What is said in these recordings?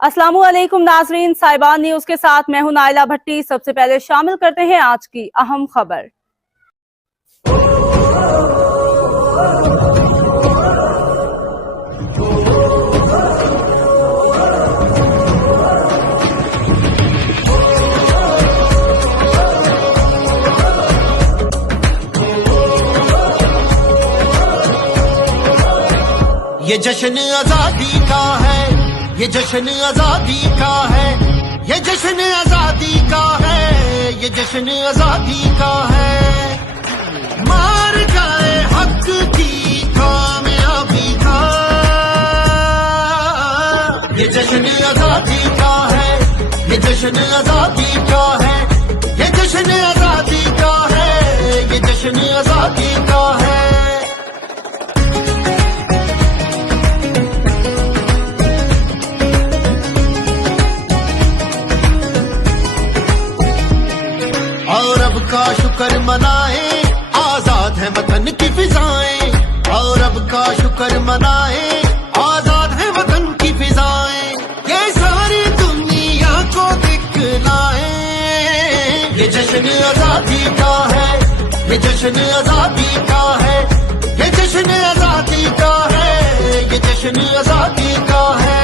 अस्सलामुअलैकुम नाजरीन, साहिबान न्यूज के साथ मैं हूं नाइला भट्टी। सबसे पहले शामिल करते हैं आज की अहम खबर। ये जश्न आजादी का है, ये जश्न आजादी का है, ये जश्न आजादी का है, ये जश्न आजादी का है। मार जाए हक की कामयाबी का, ये जश्न आजादी का है, ये जश्न आजादी का है, ये जश्न आजादी का है, ये जश्न आजादी का है। और अब का शुक्र मनाए, आजाद है वतन की फिजाएं। और अब का शुक्र मनाए, आजाद है वतन की फिजाएं। ये सारी दुनिया को दिखलाए, ये जश्न आजादी का है, ये जश्न आजादी का है, ये जश्न आजादी का है, ये जश्न आजादी का है।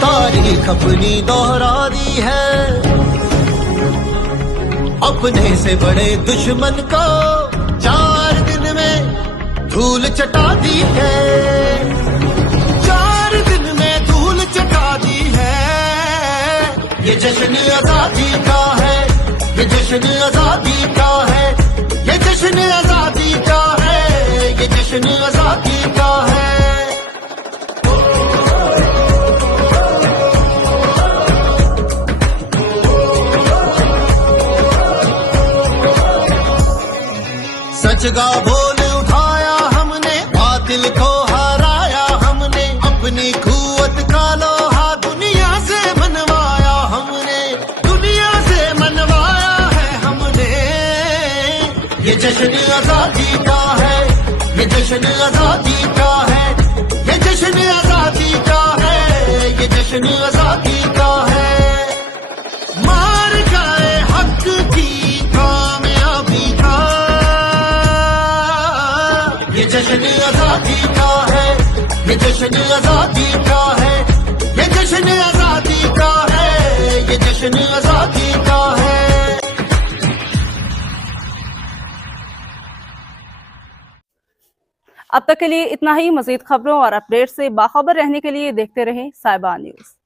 तारीख अपनी दोहरा दी है, अपने से बड़े दुश्मन को 4 दिन में धूल चटा दी है, 4 दिन में धूल चटा दी है। ये जश्न आजादी का है, ये जश्न आजादी का है, ये जश्न आजादी का है, ये जश्न आजादी का है। सच का बोल उठाया हमने, बातिल को हराया हमने, अपनी कुव्वत का लोहा दुनिया से मनवाया हमने, दुनिया से मनवाया है हमने। ये जश्न आजादी का है, ये जश्न आजादी का है, ये जश्न आजादी का है, ये जश्न आजादी का है। मार जाए हक की कामयाबी का, ये जश्न आजादी का है, ये जश्न आजादी का है, ये जश्न आजादी का है, ये जश्न आजादी का है। अब तक के लिए इतना ही। मजीद खबरों और अपडेट से बाखबर रहने के लिए देखते रहें साहिबान न्यूज।